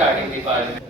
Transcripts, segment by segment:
starting the parliament.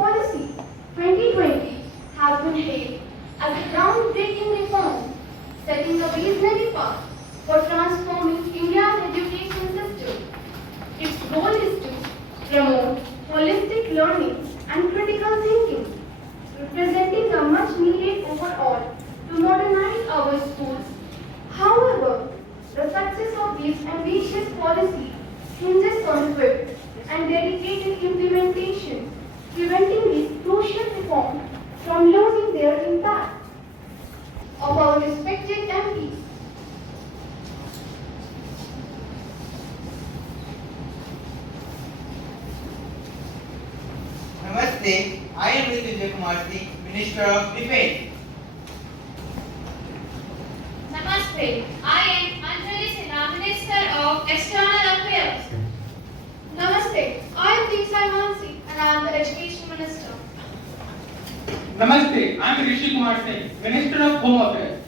Policy 2020 has been hailed as a groundbreaking reform, setting a visionary path for transforming India's education system. Its goal is to promote holistic learning and critical thinking, representing a much needed overhaul to modernize our schools. However, the success of this ambitious policy hinges on swift and dedicated implementation, preventing this crucial reform from losing their impact. Of our respected MPs, Namaste, I am Mr. Kumar Singh, Minister of Defence. Namaste, I am Anjali Sinha, Minister of External Affairs. Namaste, I am Deepsa Mansi and I am the Education Minister. Namaste, I am Rishi Kumar Singh, Minister of Home Affairs.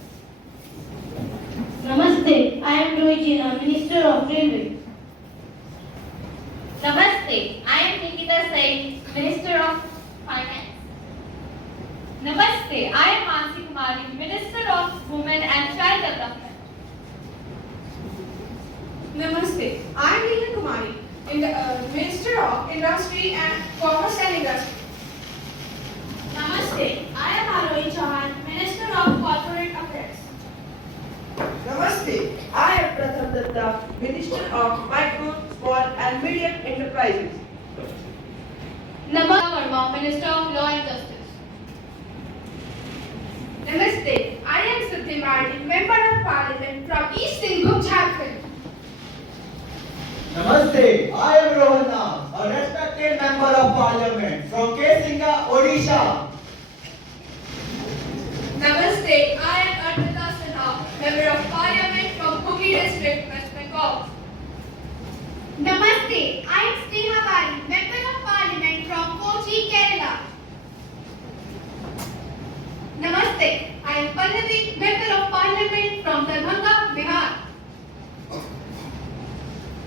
Namaste, I am Rohit Minister of Railway. Namaste, I am Nikita Sain, Minister of Finance. Namaste, I am Mansi Kumari, Minister of Women and Child Development. Namaste, I am Neha Kumari, Minister of Industry and Commerce and Industry. Namaste, I am Arohi Chauhan, Minister of Corporate Affairs. Namaste, I am Pratham Datta, Minister of Micro, Small and Medium Enterprises. Namaste Verma, Minister of Law and Justice. Namaste, I am Siddhi Mardi, Member of Parliament from East Singhbum, Jharkhand. Namaste, I am Rohana, a respected Member of Parliament from Kesinga, Odisha. Namaste, I am Arpita Sinha, Member of Parliament from Hooghly District, West Bengal. Namaste, I am Sneha Bari, Member of Parliament from Kochi, Kerala. Namaste, I am Pallavi, Member of Parliament from Darbhanga, Bihar.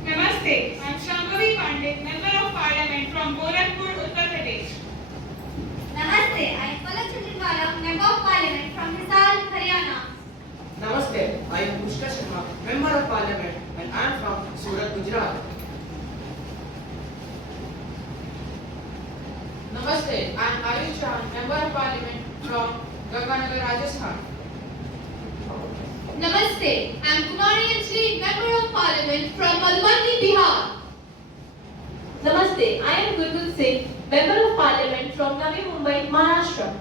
Namaste, I am Shambhavi Pandit, Member of Parliament from Gorakhpur, Uttar Pradesh. Namaste, I am Palak Chandriwala, Member of Parliament from Hisar, Haryana. Namaste, I am Pushkar Sharma, Member of Parliament and I am from Surat, Gujarat. Namaste, I am Ayush Chauhan, Member of Parliament from Ganganagar, Rajasthan. Namaste, I am Kunari Anjali, Member of Parliament from Madhubani, Bihar. Namaste, I am Gulbul Singh, Member of Parliament from Navi Mumbai, Maharashtra.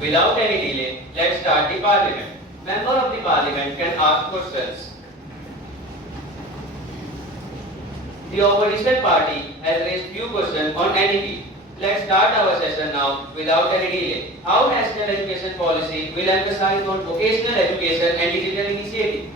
Without any delay, let's start the parliament. Member of the parliament can ask questions. The opposition party has raised few questions on NEP. Let's start our session now without any delay. How national education policy will emphasize on vocational education and digital initiative?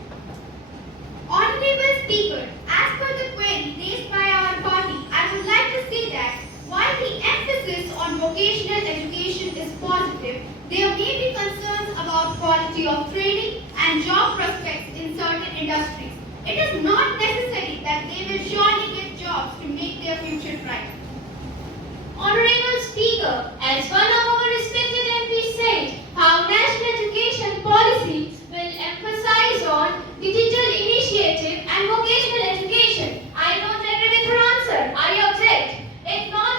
Honorable Speaker, as per the query raised by our party, I would like to say that while the emphasis on vocational education is positive, there may be concerns about quality of training and job prospects in certain industries. It is not necessary that they will surely get jobs to make their future bright. Honorable Speaker, as one of our respected MPs said, how national education policy will emphasize on digital initiative and vocational education. I don't agree with her answer. I object. If not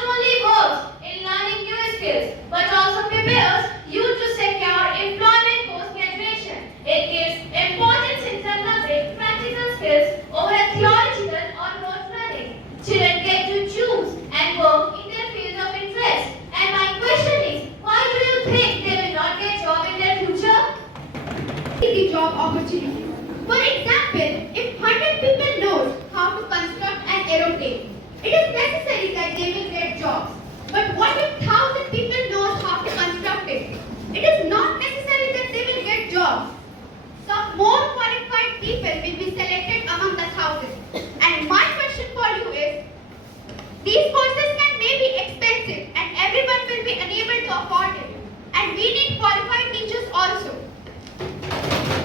For example, if 100 people know how to construct an aeroplane, it is necessary that they will get jobs. But what if 1,000 people know how to construct it? It is not necessary that they will get jobs. Some more qualified people will be selected among the 1,000. And my question for you is, these courses can may be expensive and everyone will be unable to afford it. And we need qualified teachers also.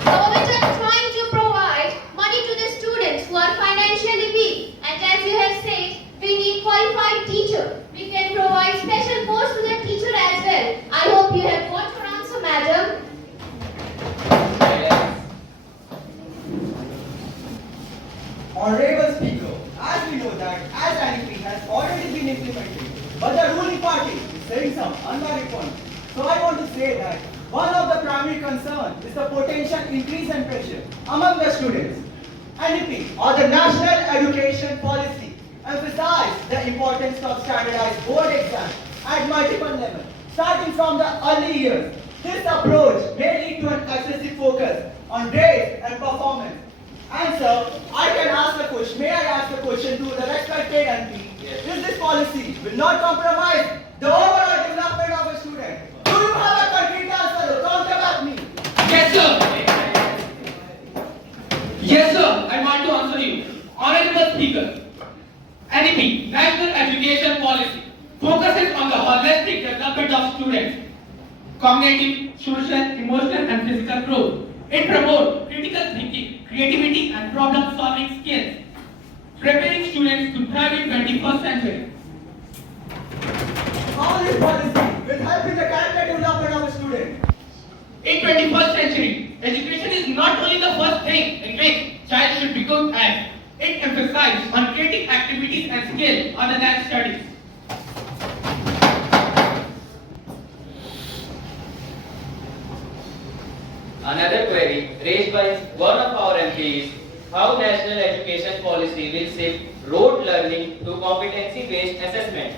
Government are trying to provide money to the students who are financially weak. And as you have said, we need qualified teacher. We can provide special course to the teacher as well. I hope you have got your answer, madam. Honorable Speaker, as we know that as NEP has already been implemented, but the ruling party is saying some unvalid points. So I want to say that one of the primary concerns is the potential increase in pressure among the students. NEP or the National Education Policy emphasizes the importance of standardized board exams at multiple levels, starting from the early years. This approach may lead to an excessive focus on grades and performance. And sir, I can ask a question. May I ask a question to the respected MP? Yes. Is this policy will not compromise the overall development of a student? Do you have a concrete answer? Don't come at me. Yes, sir. Yes, sir. I want to answer you. Honorable Speaker, NEP, National Education Policy, focuses on the holistic development of students, cognitive, social, emotional, and physical growth. It promotes critical thinking, creativity, and problem-solving skills, preparing students to thrive in 21st century. How this policy will help in the character development of a student? In 21st century, education is not only the first thing in which child should become as. It emphasizes on creative activities and skills other than studies. Another query raised by one of our MPs: how national education policy will shift rote learning to competency-based assessment?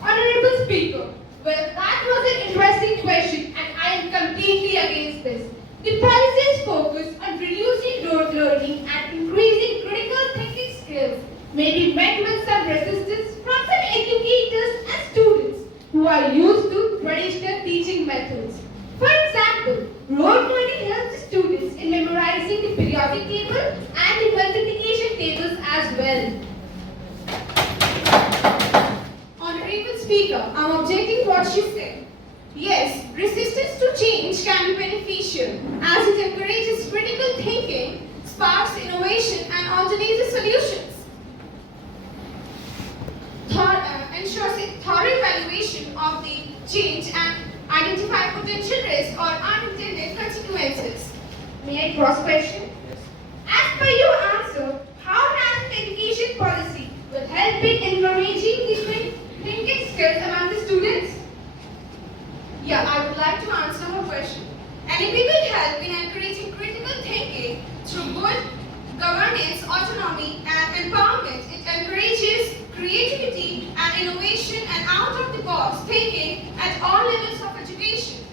Honorable Speaker, well, that was an interesting question and I am completely against this. The policy's focus on reducing rote learning and increasing critical thinking skills may be met with some resistance from some educators and students who are used to traditional teaching methods. For example, rote learning helps the students in memorizing the periodic table and the multiplication tables as well. Honorable Speaker, I'm objecting what she said. Yes, resistance to change can be beneficial as it encourages critical thinking, sparks innovation and alternative solutions. Ensures a thorough evaluation of the change and identify potential risks or unintended consequences. May I cross question? Yes. As per your answer, how national education policy will help in encouraging the thinking skills among the students? Yeah, I would like to answer her question. NEP will help in encouraging critical thinking through good governance, autonomy, and empowerment. It encourages creativity and innovation and out-of-the-box thinking at all levels of education.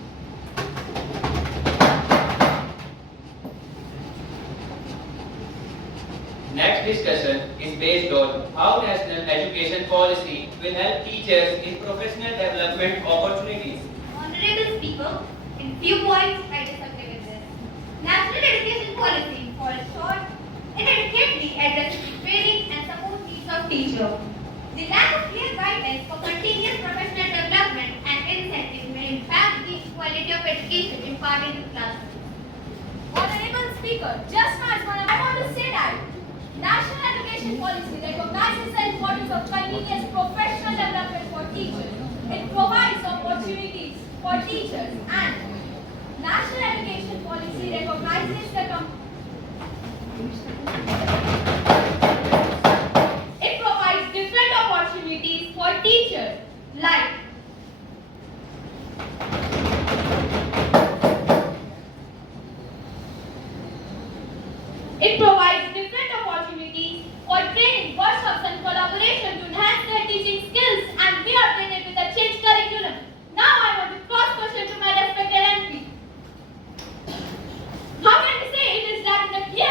Next discussion is based on how national education policy will help teachers in professional development opportunities. Honorable Speaker, in few points I disagree with this. National education policy falls short. It adequately addresses the training and support needs of teachers. The lack of clear guidance for continuous professional development and incentives may impact the quality of education imparted in classrooms. Honorable Speaker, just as I want to say that National Education Policy recognizes the importance of continuous professional development for teachers. It provides opportunities for teachers, and National Education Policy recognizes it provides different opportunities for teachers, like it provides different opportunities for training, workshops and collaboration to enhance their teaching skills and be updated with the changed curriculum. Now I want to cross question to my respected MP. How can we say it is that in the clear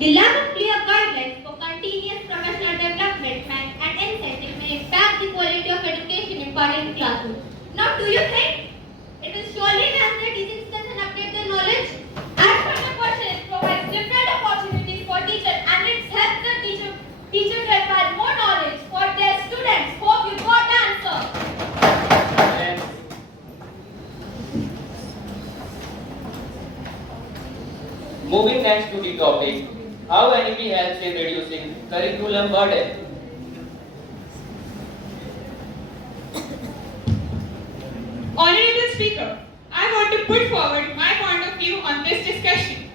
The lack of clear guidelines for continuous professional development and incentive may impact the quality of education imparted in classrooms. Now, do you think it will surely enhance their teaching skills and upgrade their knowledge? As per the question, it provides different opportunities for teachers and it helps the teacher to acquire more knowledge for their students. Hope you got the answer. Yes. Moving next to the topic, how NEP helps in reducing curriculum burden. Honorable Speaker, I want to put forward my point of view on this discussion.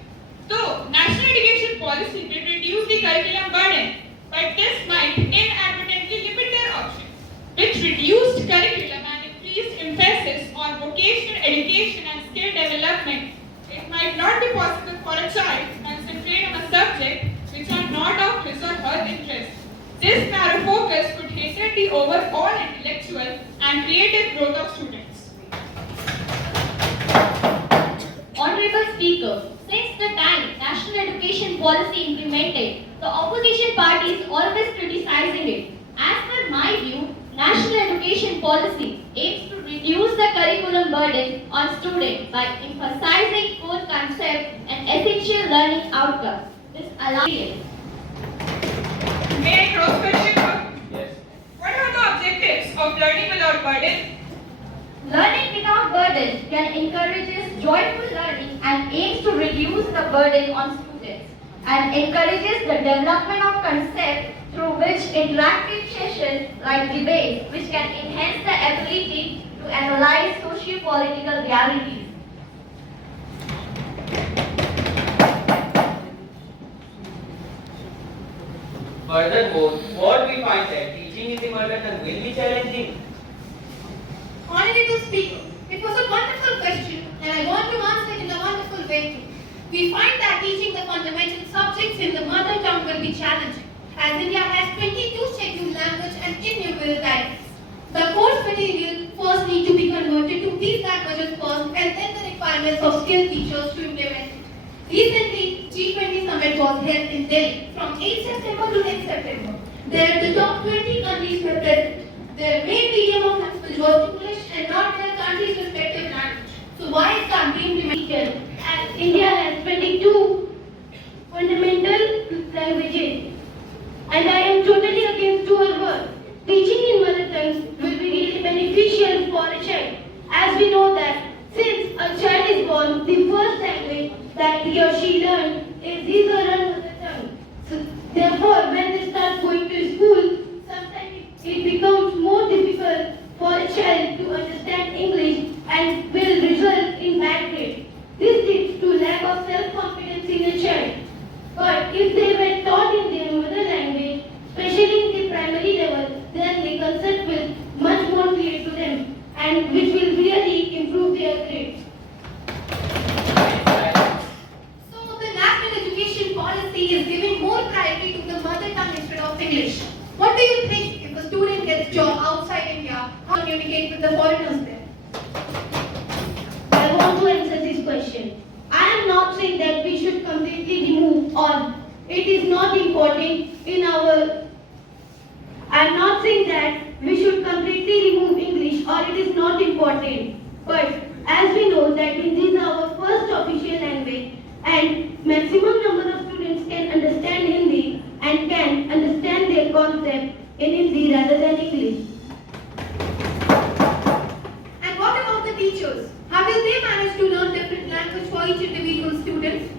Though national education policy will reduce the curriculum burden, but this might inadvertently limit their options. With reduced curriculum and increased emphasis on vocational education and skill development, it might not be possible for a child to concentrate on a subject which are not of his or her interest. This narrow focus could hinder the overall intellectual and creative growth of students. Honorable Speaker, since the time national education policy implemented, the opposition party is always criticizing it. As per my view, national education policy aims to reduce the curriculum burden on students by emphasizing core concepts and essential learning outcomes. This allows. May I cross question you? Yes. What are the objectives of learning without burden? Learning without burden can encourages joyful learning and aims to reduce the burden on students and encourages the development of concepts through which interactive sessions like debates which can enhance the ability to analyze socio-political realities. Furthermore, what we find that teaching in the mother tongue will be challenging. Honorable Speaker, it was a wonderful question and I want to answer it in a wonderful way too. We find that teaching the fundamental subjects in the mother tongue will be challenging, as India has 22 scheduled language and innumerable dialects. The course material first need to be converted to these languages first and then the requirements of skilled teachers to implement it. Recently, G20 summit was held in Delhi from 8 September to 10 September. There the top 20 countries were present. Their main medium of language was English and not their country's respective language. So why it can't be implemented? As India has 22 fundamental languages and I am totally against to her work. Teaching in mother tongues will be really beneficial for a child, as we know that since a child is born, the first language that he or she learns is his or her mother tongue. So, therefore, when they start going to school, sometimes it becomes more difficult for a child to understand English and will result in bad grades. This leads to lack of self-confidence in a child. But if they were taught in their mother language, especially in the primary level, then the concept will much more clear to them and which will really improve their grades. So the national education policy is giving more priority to the mother tongue instead of English. What do you think if a student gets job outside India, how communicate with the foreigners there? I want to answer this question. I am not saying that we should completely remove or it is not important in our. I am not saying that we should completely remove English or it is not important. But as we know that it is our first official language and maximum number of students can understand Hindi and can understand their concept in Hindi rather than English. And what about the teachers? How will they manage to learn different language for each individual student?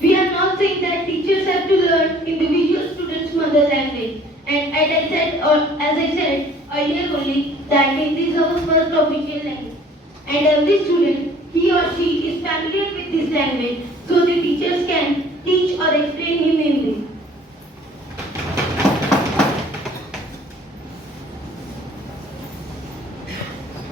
We are not saying that teachers have to learn individual students' mother language. And as I said earlier only, that Hindi is our first official language. And every student, he or she is familiar with this language, so the teachers can teach or explain in Hindi.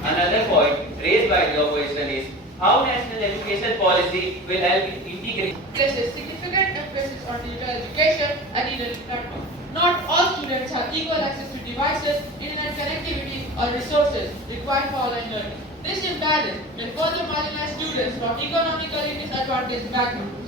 Another point raised by the opposition is how national education policy will help in integrate. Places significant emphasis on digital education and e-learning platforms. Not all students have equal access to devices, internet connectivity, or resources required for online learning. This imbalance will further marginalize students from economically disadvantaged backgrounds.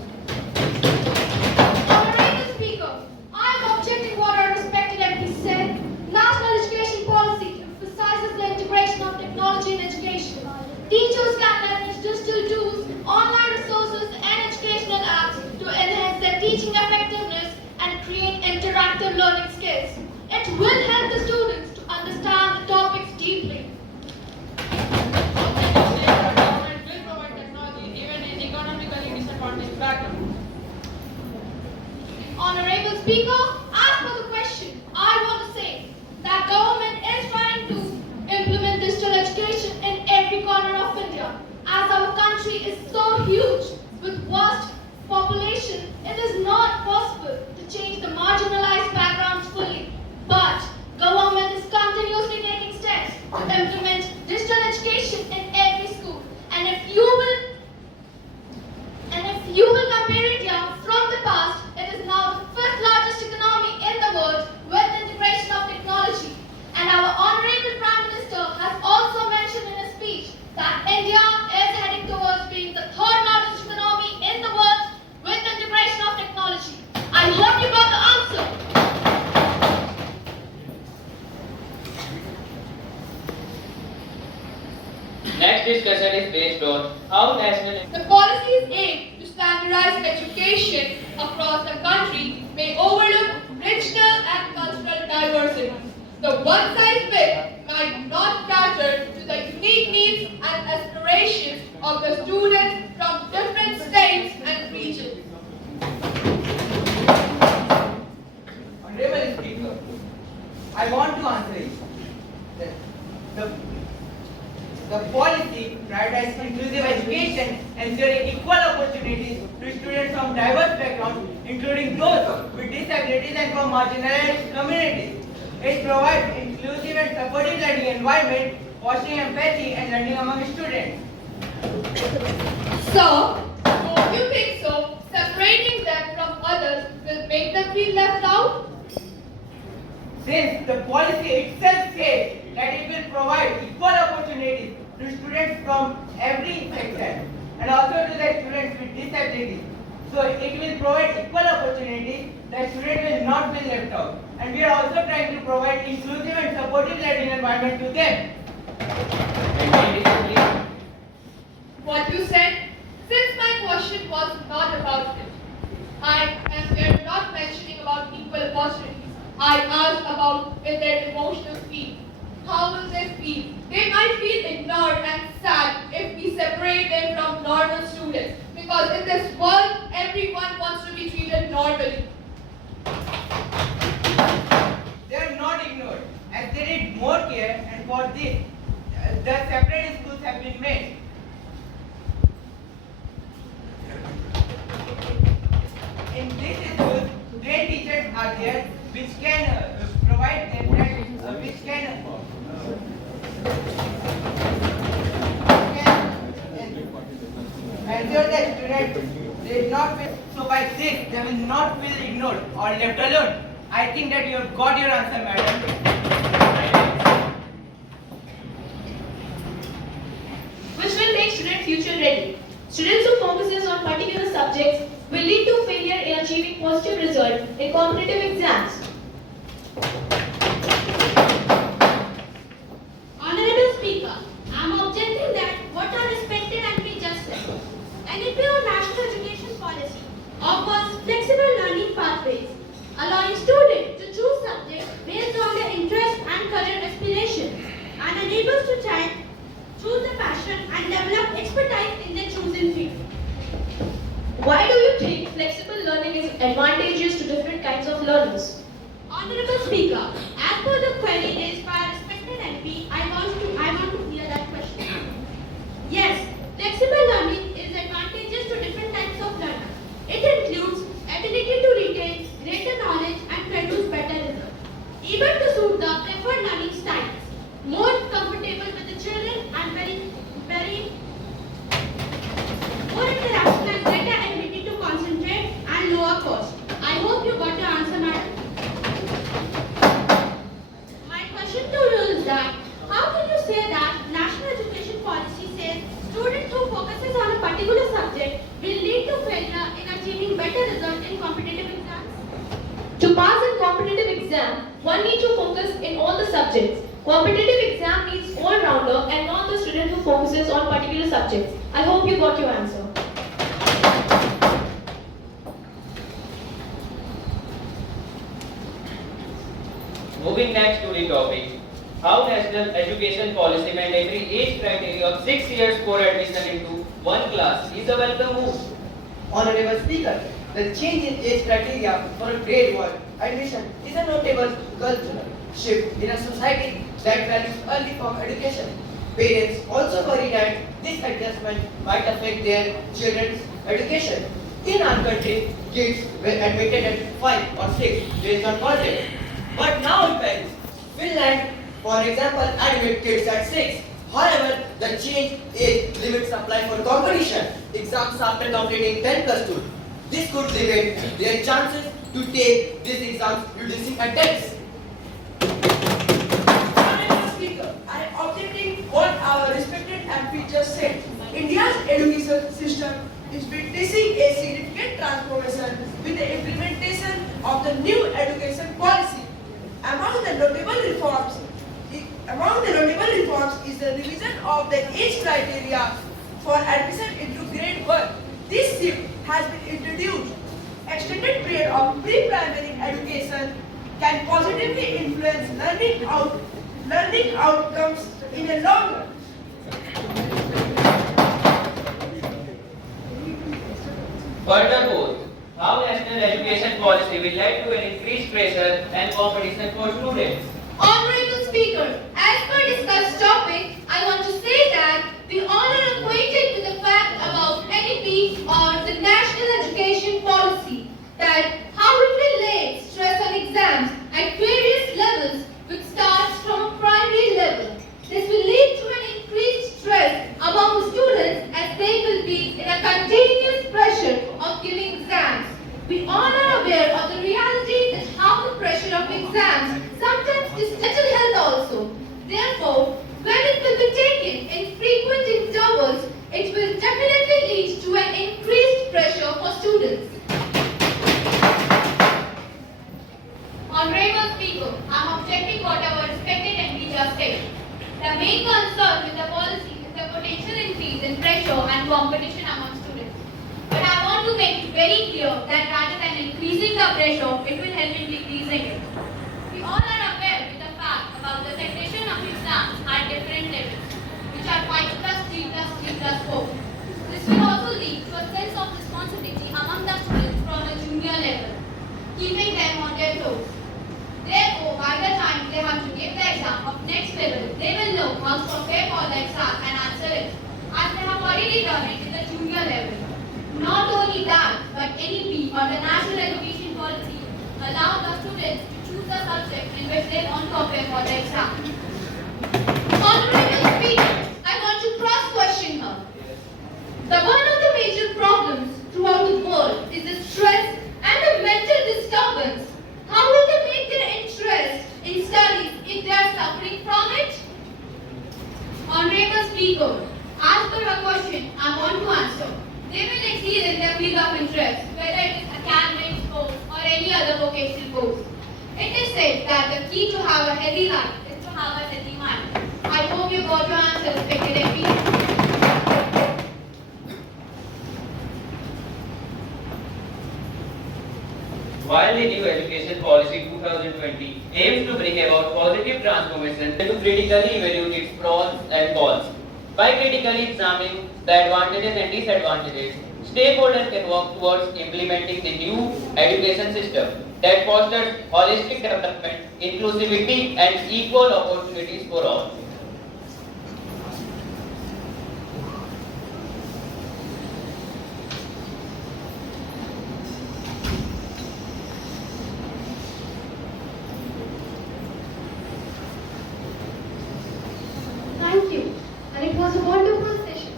Speaker, as per the question, I want to say that government is trying to implement digital education in every corner of India. As our country is so huge with vast population, it is not possible to change the marginalized backgrounds fully. But government is continuously taking steps to implement digital education in every school. And if you will compare India from the past, it is now the fifth largest economy in the world with integration of technology. And our Honorable Prime Minister has also mentioned in his speech that India is heading towards being the third largest economy in the world with integration of technology. I hope you got the answer. Next discussion is based on how national The policies aimed to standardize education across the country may overlook regional and cultural diversity. The one-size-fit might not cater to the unique needs and aspirations of the students from different states and regions. Honorable Speaker, I want to answer you. The policy prioritizes inclusive education, ensuring equal opportunities to students from diverse backgrounds, including those with disabilities and from marginalized communities. It provides inclusive and supportive learning environment, fostering empathy and learning among students. So, don't you think so? Separating them from others will make them feel left out? Since the policy itself says that it will provide equal opportunities to students from every sector and also to the students with disabilities. So it will provide equal opportunities, the student will not be left out. And we are also trying to provide inclusive and supportive learning environment to them. What you said? Since my question was not about it, I am here not mentioning about equal opportunities. I asked about their emotional feel. How will they feel? They might feel ignored and sad if we separate them from normal students. Because in this world, everyone wants to be treated normally. They are not ignored as they need more care, and for this, the separate schools have been made. In this school, trained teachers are there which can provide them which can ensure that students they not feel, so by this they will not feel ignored or left alone. I think that you have got your answer, madam. Which will make student future ready. Students who focuses on particular subjects will lead to failure in achieving positive result in competitive exams. Honorable Speaker, I am objecting that what are respected and be just said. NEP or National Education Policy offers flexible learning pathways, allowing students to choose subjects based on their interest and career aspirations, and enables to child choose a passion and develop expertise in their chosen field. Why do you think flexible learning is advantageous to different kinds of learners? Honorable Speaker, as per the query raised by a respected MP, I want to clear that question. Yes, flexible learning is advantageous to different types of learners. It includes ability to retain greater knowledge and produce better results, even to suit the preferred learning styles, more comfortable with the children and very more interaction and greater ability to concentrate and lower cost. I hope you got your answer, madam. My question to you is that how can you say that National Education Policy says students who focuses on a particular subject will lead to failure in achieving better results in competitive exams? To pass in competitive exam, one needs to focus in all the subjects. Competitive exam needs all-rounder and not the student who focuses on particular subjects. I hope you got your answer. Moving next to the topic, how national education policy mandatory age criteria of 6 years for admission into one class is a welcome move. Honorable Speaker, The change in age criteria for a grade 1 admission is a notable cultural shift in a society that values early form education. Parents also worry that this adjustment might affect their children's education. In our country, kids were admitted at 5 or 6 based on content. But now it varies. Finland, for example, admit kids at 6. However, the change age limits apply for competition exams after completing 10 plus 2. This could limit their chances to take these exams, reducing attempts. Honorable Speaker, I am objecting what our respected MP just said. India's education system is witnessing a significant transformation with the implementation of the new education policy. Among the notable reforms is the revision of the age criteria for admission into grade 1. This shift has been introduced. Extended period of pre-primary education can positively influence learning outcomes in the long run. Furthermore, how national education policy will lead to an increased pressure and competition for students. Honorable Speaker, as per discussed topic, I want to say that we all are acquainted with the fact about NEP or the National Education Policy, that how it will lay stress on exams at various levels which starts from primary level. This will lead to an increased stress among the students as they will be in a continuous pressure of giving exams. We all are aware of the reality that how the pressure of exams sometimes disturbs mental health also. Therefore, when it will be taken in frequent intervals, it will definitely lead to an increased pressure for students. Honorable Speaker, I am objecting what our respected MP just said. The main concern with the policy is the potential increase in pressure and competition among students. But I want to make it very clear that rather than increasing the pressure, it will help in decreasing it. We all are aware with the fact about the separation of exams at different levels, which are 5 plus 3 plus 3 plus 4. This will also lead to a sense of responsibility among the students from a junior level, keeping them on their toes. Therefore, by the time they have to give the exam of next level, they will know how to prepare for the exam and answer it, as they have already done it in the junior level. Not only that, but NEP or the National Education Policy allow the students to choose the subject in which they want to prepare for the exam. Honorable Speaker, I want to cross-question her. One of the major problems throughout the world is the stress and the mental disturbance. How will they make their interest in studies if they are suffering from it? Honorable Speaker, as per her question, I want to answer. They will exceed in their field of interest, whether it is academic course or any other vocational course. It is said that the key to have a healthy life is to have a healthy mind. I hope you got your answer, respected MP. While the new education policy 2020 aims to bring about positive transformation to critically evaluate its pros and cons, by critically examining the advantages and disadvantages, stakeholders can work towards implementing the new education system that fosters holistic development, inclusivity, and equal opportunities for all. Thank you, and it was a wonderful session.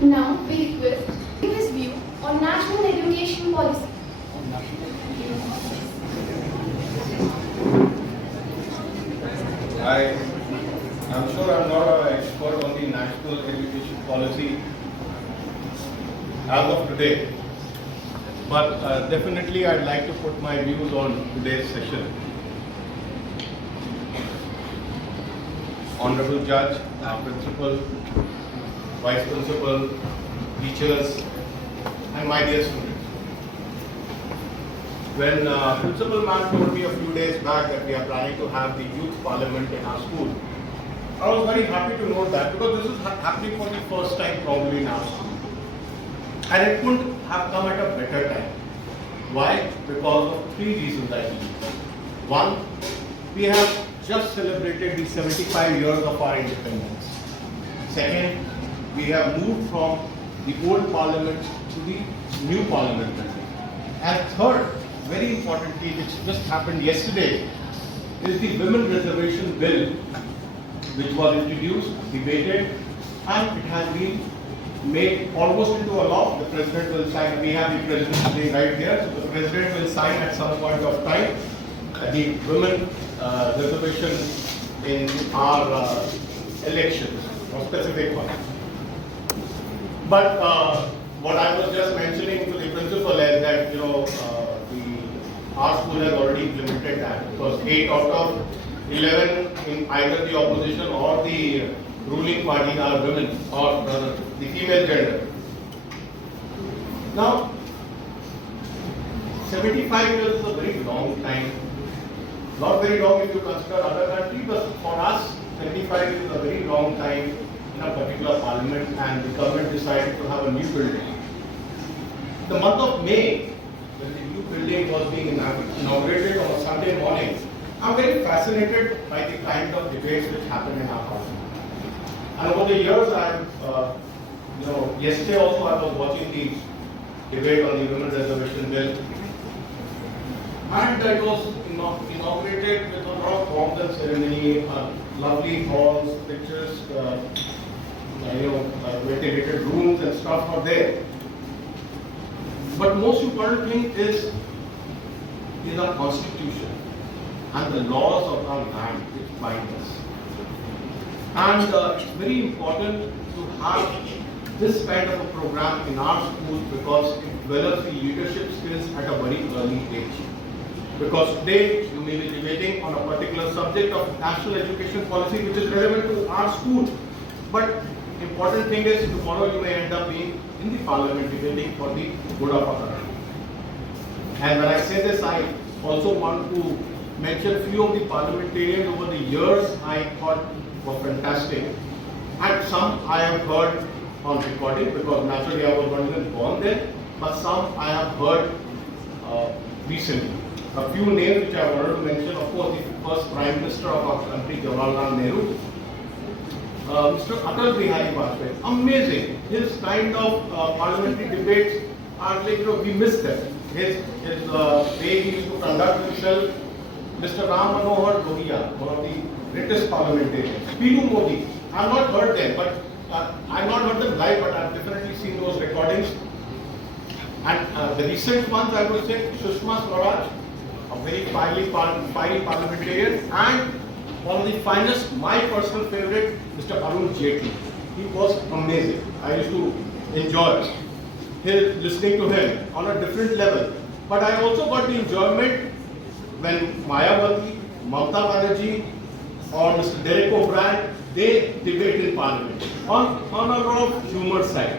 Now we request to give his view on national education policy. I'm sure I'm not an expert on the national education policy as of today, but definitely I'd like to put my views on today's session. Honorable Judge, our Principal, Vice Principal, teachers, and my dear students. When Principal Ma'am told me a few days back that we are planning to have the youth parliament in our school, I was very happy to note that because this is happening for the first time probably in our school. And it couldn't have come at a better time. Why? Because of three reasons I believe. One, we have just celebrated the 75 years of our independence. Second, we have moved from the old parliament to the new parliament building. And third, very importantly, which just happened yesterday, is the women reservation bill, which was introduced, debated, and it has been made almost into a law. The president will sign. We have the president sitting right here, so the president will sign at some point of time the women reservation in our elections, or specific one. But what I was just mentioning to the principal is that our school has already implemented that, because 8 out of 11 in either the opposition or the ruling party are women, or the female gender. Now, 75 years is a very long time. Not very long if you consider other countries, but for us, 75 years is a very long time in a particular parliament, and the government decided to have a new building. The month of May, when the new building was being inaugurated on a Sunday morning, I'm very fascinated by the kind of debates which happen in our parliament. And over the years, yesterday also I was watching the debate on the women reservation bill, and it was inaugurated with a lot of pomp and ceremony, lovely halls, pictures, ventilated rooms and stuff are there. But most important thing is our constitution and the laws of our land which bind us. And it's very important to have this kind of a program in our schools, because it develops the leadership skills at a very early age. Because today you may be debating on a particular subject of national education policy which is relevant to our school. But important thing is tomorrow you may end up being in the parliament debating for the good of our country. And when I say this, I also want to mention few of the parliamentarians over the years I thought were fantastic. And some I have heard on recording, because naturally I was not even born there, but some I have heard recently. A few names which I wanted to mention, of course, the first Prime Minister of our country, Jawaharlal Nehru, Mr. Atal Bihari Vajpayee, amazing. His kind of parliamentary debates are like, we miss them. His way he used to conduct himself. Mr. Ram Manohar Lohia, one of the greatest parliamentarians. Pilu Modi, I have not heard them, but I have not heard them live, but I have definitely seen those recordings. And the recent ones, I would say, Sushma Swaraj, a very fiery parliamentarian, and one of the finest, my personal favorite, Mr. Arun Jaitley. He was amazing. I used to enjoy listening to him on a different level. But I also got the enjoyment when Mayawati, Mamata Banerjee, or Mr. Derek O'Brien, they debate in parliament on a lot of humor side.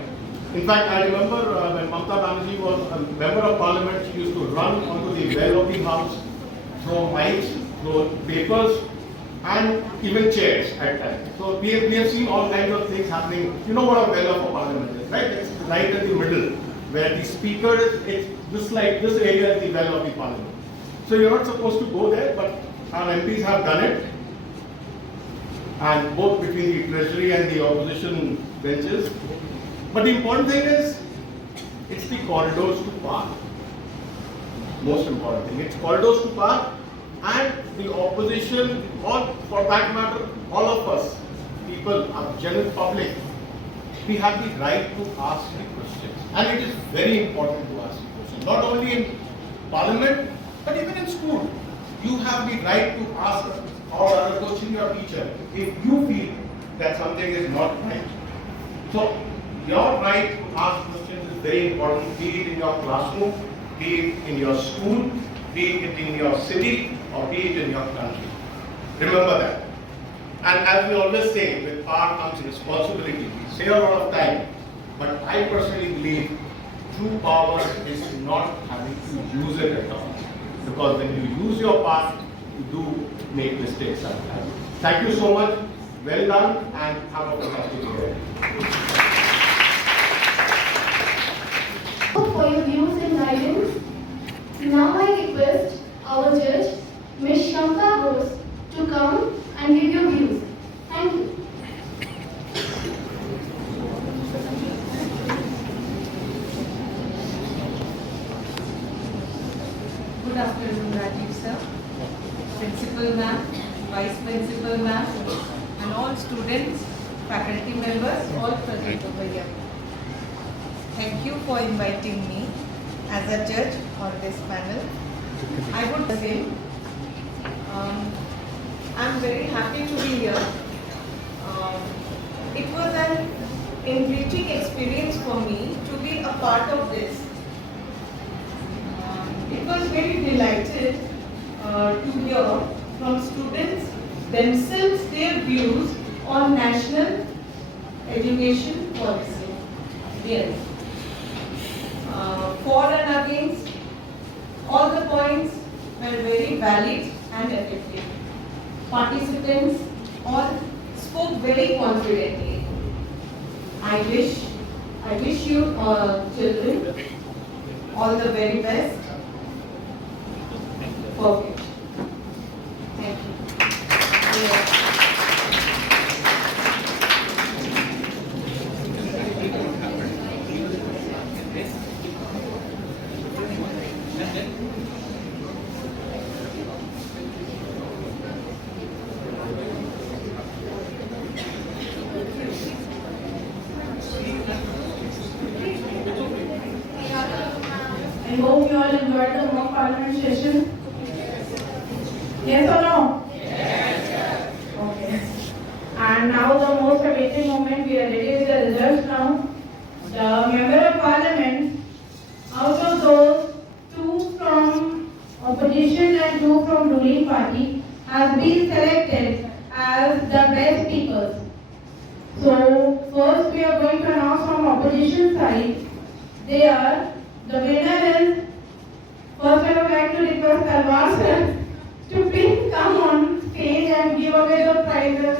In fact, I remember when Mamata Banerjee was a member of parliament, she used to run onto the well of the house, throw mics, throw papers, and even chairs at times. So we have seen all kinds of things happening. You know what a well of a parliament is, right? It's right in the middle, where the speaker is, it's just like this area is the well of the parliament. So you're not supposed to go there, but our MPs have done it. And both between the treasury and the opposition benches. But the important thing is, it's the corridors to park. Most important thing. It's corridors to park, and the opposition, or for that matter, all of us, people, our general public, we have the right to ask the questions. And it is very important to ask the questions. Not only in parliament, but even in school. You have the right to ask or other question your teacher if you feel that something is not right. So, your right to ask questions is very important, be it in your classroom, be it in your school, be it in your city, or be it in your country. Remember that. And as we always say, with power comes responsibility. We say a lot of time, but I personally believe true power is not having to use it at all. Because when you use your power, you do make mistakes sometimes. Thank you so much. Well done, and have a fantastic day. Good afternoon, Rajiv sir, Principal ma'am, Vice Principal ma'am, and all students, faculty members, all present over here. Thank you for inviting me as a judge on this panel. I would say I'm very happy to be here. It was an enriching experience for me to be a part of this. It was very delighted to hear from students themselves their views on national education policy. Yes. For and against, all the points were very valid and effective. Participants all spoke very confidently. I wish you children all the very best. Perfect. Thank you. I hope you all enjoyed the mock parliament session. Yes or no? Yes. Okay. And now the most awaited moment, we are ready with the results now. The member of parliament, out of those, 2 from opposition and 2 from ruling party, has been selected as the best speakers. So first we are going to announce from opposition side. They are, the winner is, first I would like to request Alwar sir to please come on stage and give away the prizes.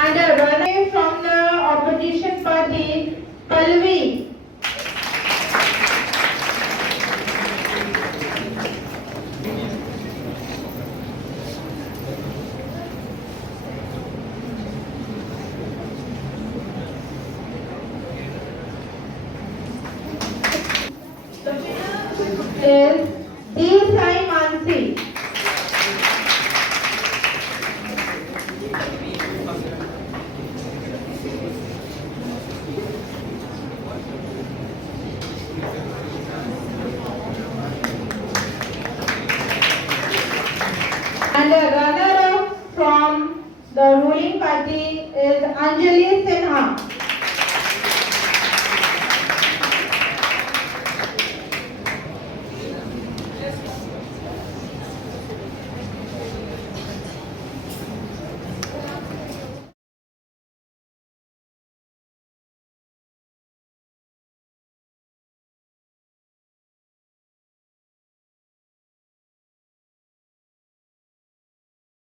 And a runner from the opposition party, Palvi. Is Desai Mansi. And the runner-up from the ruling party is Anjali Sinha.